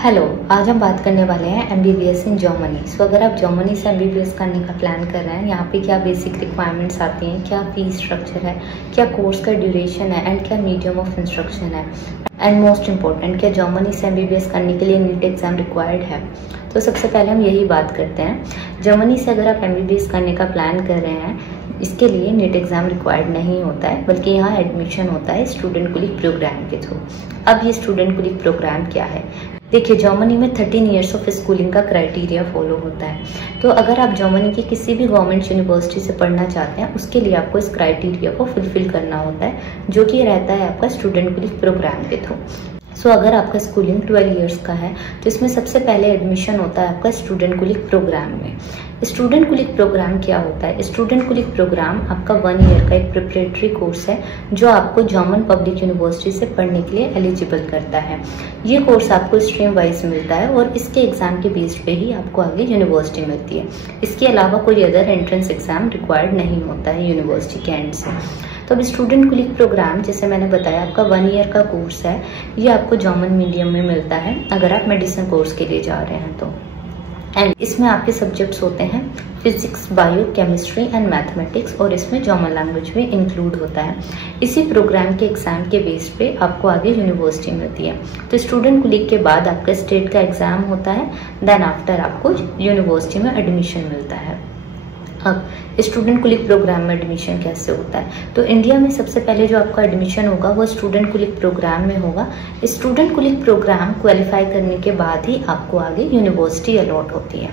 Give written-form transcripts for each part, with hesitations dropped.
Hello, आज हम बात करने वाले हैं MBBS इन जर्मनी। सो अगर आप जर्मनी से MBBS करने का प्लान कर रहे हैं, यहाँ पे क्या बेसिक रिक्वायरमेंट्स आती हैं, क्या फीस स्ट्रक्चर है, क्या कोर्स का ड्यूरेशन है एंड क्या मीडियम ऑफ इंस्ट्रक्शन है, एंड मोस्ट इम्पोर्टेंट क्या जर्मनी से MBBS करने के लिए नीट एग्जाम रिक्वायर्ड है। तो सबसे पहले हम यही बात करते हैं। जर्मनी से अगर आप MBBS करने का प्लान कर रहे हैं, इसके लिए नीट एग्जाम रिक्वायर्ड नहीं होता है, बल्कि यहाँ एडमिशन होता है स्टूडेंट कुलीग प्रोग्राम के थ्रू। अब ये स्टूडेंट कुलीग प्रोग्राम क्या है? देखिए, जर्मनी में 13 ईयर्स ऑफ स्कूलिंग का क्राइटेरिया फॉलो होता है। तो अगर आप जर्मनी की किसी भी गवर्नमेंट यूनिवर्सिटी से पढ़ना चाहते हैं, उसके लिए आपको इस क्राइटेरिया को फुलफिल करना होता है, जो कि रहता है आपका स्टूडेंट कुलीग प्रोग्राम के थ्रू। सो अगर आपका स्कूलिंग 12 ईयर्स का है, तो इसमें सबसे पहले एडमिशन होता है आपका स्टूडेंट कुलीग प्रोग्राम में। स्टूडेंट कुलीग प्रोग्राम क्या होता है? स्टूडेंट कुलीग प्रोग्राम आपका 1 ईयर का एक प्रिपरेटरी कोर्स है, जो आपको जर्मन पब्लिक यूनिवर्सिटी से पढ़ने के लिए एलिजिबल करता है। ये कोर्स आपको स्ट्रीम वाइज मिलता है और इसके एग्जाम के बेस पे ही आपको आगे यूनिवर्सिटी मिलती है। इसके अलावा कोई अदर एंट्रेंस एग्जाम रिक्वायर्ड नहीं होता है यूनिवर्सिटी के एंड से। तो अब स्टूडेंट कुलीग प्रोग्राम, जैसे मैंने बताया, आपका 1 ईयर का कोर्स है। ये आपको जर्मन मीडियम में मिलता है अगर आप मेडिसिन कोर्स के लिए जा रहे हैं तो। एंड इसमें आपके सब्जेक्ट्स होते हैं physics, bio, chemistry and mathematics, और इसमें जर्मन लैंग्वेज भी इंक्लूड होता है। इसी प्रोग्राम के एग्जाम के बेस पे आपको आगे यूनिवर्सिटी मिलती है। तो स्टूडेंट कुलीग के बाद आपका स्टेट का एग्जाम होता है, देन आफ्टर आपको यूनिवर्सिटी में एडमिशन मिलता है। अब स्टूडेंट कुलीग प्रोग्राम में एडमिशन कैसे होता है? तो इंडिया में सबसे पहले जो आपका एडमिशन होगा वो स्टूडेंट कुलीग प्रोग्राम में होगा। स्टूडेंट कुलीग प्रोग्राम क्वालिफाई करने के बाद ही आपको आगे यूनिवर्सिटी अलॉट होती है।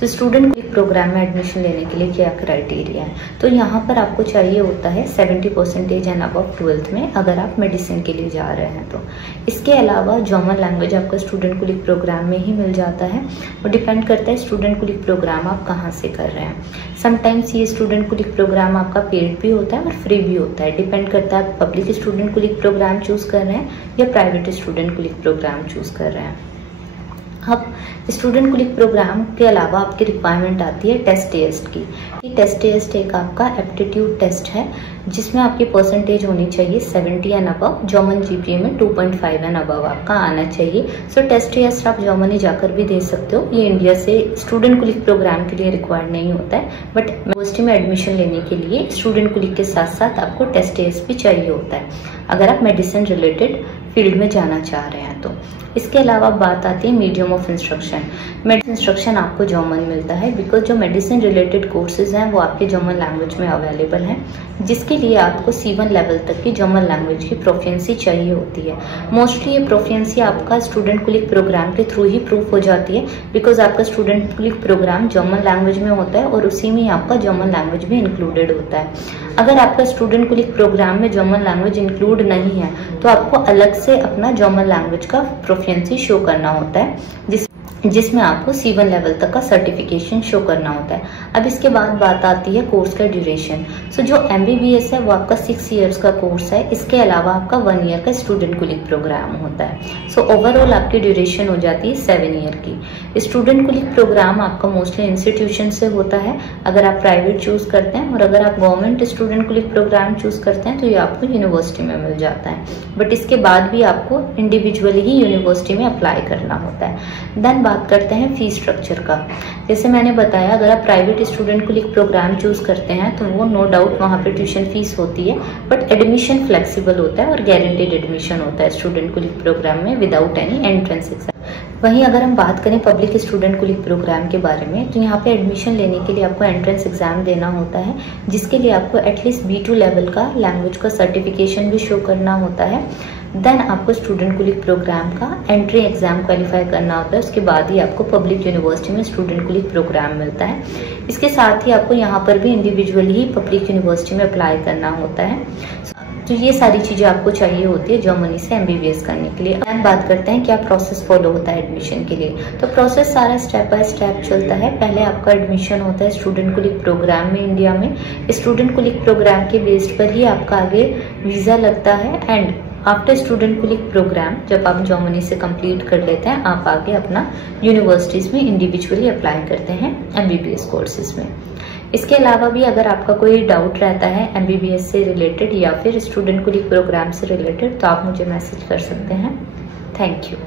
तो स्टूडेंट कुलीग प्रोग्राम में एडमिशन लेने के लिए क्या क्राइटेरिया है? तो यहाँ पर आपको चाहिए होता है 70% एंड अबव 12th में, अगर आप मेडिसिन के लिए जा रहे हैं तो। इसके अलावा जर्मन लैंग्वेज आपको स्टूडेंट कुलीग प्रोग्राम में ही मिल जाता है, और डिपेंड करता है स्टूडेंट कुलीग प्रोग्राम आप कहाँ से कर रहे हैं। समटाइम्स ये स्टूडेंट कुलीग प्रोग्राम आपका पेड भी होता है और फ्री भी होता है, डिपेंड करता है आप public student colleague program choose कर रहे हैं या private student colleague program choose कर रहे हैं। अब स्टूडेंट कुलीग प्रोग्राम के अलावा आपकी रिक्वायरमेंट आती है टेस्ट की। ये टेस्ट एक आपका एप्टीट्यूड टेस्ट है, जिसमें आपकी परसेंटेज होनी चाहिए 70 एंड अबव। जर्मन जीपीए में 2.5 एंड अबव आपका आना चाहिए। सो टेस्ट आप जर्मनी जाकर भी दे सकते हो। ये इंडिया से स्टूडेंट कुलीग प्रोग्राम के लिए रिक्वायर्ड नहीं होता है, बट यूनिवर्सिटी में एडमिशन लेने के लिए स्टूडेंट कुलीग के साथ साथ आपको टेस्ट भी चाहिए होता है, अगर आप मेडिसिन रिलेटेड फील्ड में जाना चाह रहे हैं तो। इसके अलावा बात आती है medium of instruction. Medicine instruction आपको जर्मन मिलता है, बिकॉज जो मेडिसिन रिलेटेड कोर्सेज हैं वो आपके जर्मन लैंग्वेज में अवेलेबल हैं, जिसके लिए आपको C1 लेवल तक की जर्मन लैंग्वेज की प्रोफिशिएंसी चाहिए होती है। मोस्टली ये प्रोफिशिएंसी आपका स्टूडेंट कुलीग प्रोग्राम के थ्रू ही प्रूफ हो जाती है, बिकॉज आपका student colleague program German language में होता है और उसी में आपका जर्मन लैंग्वेज भी इंक्लूडेड होता है। अगर आपका स्टूडेंट कुलीग प्रोग्राम में जर्मन लैंग्वेज इंक्लूड नहीं है, तो आपको अलग से अपना जर्मन लैंग्वेज का प्रोफिशिएंसी शो करना होता है, जिसमें आपको C1 लेवल तक का सर्टिफिकेशन शो करना होता है। अब इसके बाद बात आती है कोर्स का ड्यूरेशन। सो जो MBBS है वो आपका 6 ईयर्स का कोर्स है। इसके अलावा आपका 1 ईयर का स्टूडेंट कुलीग प्रोग्राम होता है। सो ओवरऑल आपकी ड्यूरेशन हो जाती है 7 ईयर की। स्टूडेंट कुलीग प्रोग्राम आपका मोस्टली इंस्टीट्यूशन से होता है, अगर आप प्राइवेट चूज करते हैं, और अगर आप government student colleague program choose करते हैं तो ये आपको यूनिवर्सिटी में मिल जाता है, बट इसके बाद भी आपको इंडिविजुअली ही यूनिवर्सिटी में अप्लाई करना होता है। देन बात करते हैं फीस स्ट्रक्चर का। जैसे मैंने बताया, अगर आप private student colleague program choose करते हैं तो वो नो डाउट वहाँ पे ट्यूशन फीस होती है, बट एडमिशन फ्लेक्सिबल होता है और गारंटीड एडमिशन होता है स्टूडेंट कुलीग प्रोग्राम में विदाउट एनी एंट्रेंस एग्जाम। वहीं अगर हम बात करें पब्लिक स्टूडेंट कुलीग प्रोग्राम के बारे में, तो यहाँ पे एडमिशन लेने के लिए आपको एंट्रेंस एग्जाम देना होता है, जिसके लिए आपको एटलीस्ट B2 लेवल का लैंग्वेज का सर्टिफिकेशन भी शो करना होता है। देन आपको स्टूडेंट कुलीग प्रोग्राम का एंट्री एग्जाम क्वालिफाई करना होता है, उसके बाद ही आपको पब्लिक यूनिवर्सिटी में स्टूडेंट कुलीग प्रोग्राम मिलता है। इसके साथ ही आपको यहाँ पर भी इंडिविजुअली ही पब्लिक यूनिवर्सिटी में अप्लाई करना होता है। तो ये सारी चीजें आपको चाहिए होती है जर्मनी से MBBS करने के लिए। अब बात करते हैं क्या प्रोसेस फॉलो होता है एडमिशन के लिए। तो प्रोसेस सारा स्टेप बाय स्टेप चलता है। पहले आपका एडमिशन होता है स्टूडेंट कुलीग प्रोग्राम में इंडिया में। स्टूडेंट कुलीग प्रोग्राम के बेस्ड पर ही आपका आगे वीजा लगता है, and after student colleague program जब आप जर्मनी से कंप्लीट कर लेते हैं, आप आगे अपना यूनिवर्सिटीज में इंडिविजुअली अप्लाई करते हैं MBBS कोर्सेज में। इसके अलावा भी अगर आपका कोई डाउट रहता है MBBS से रिलेटेड या फिर स्टूडेंट कुलीग प्रोग्राम से रिलेटेड, तो आप मुझे मैसेज कर सकते हैं। Thank you.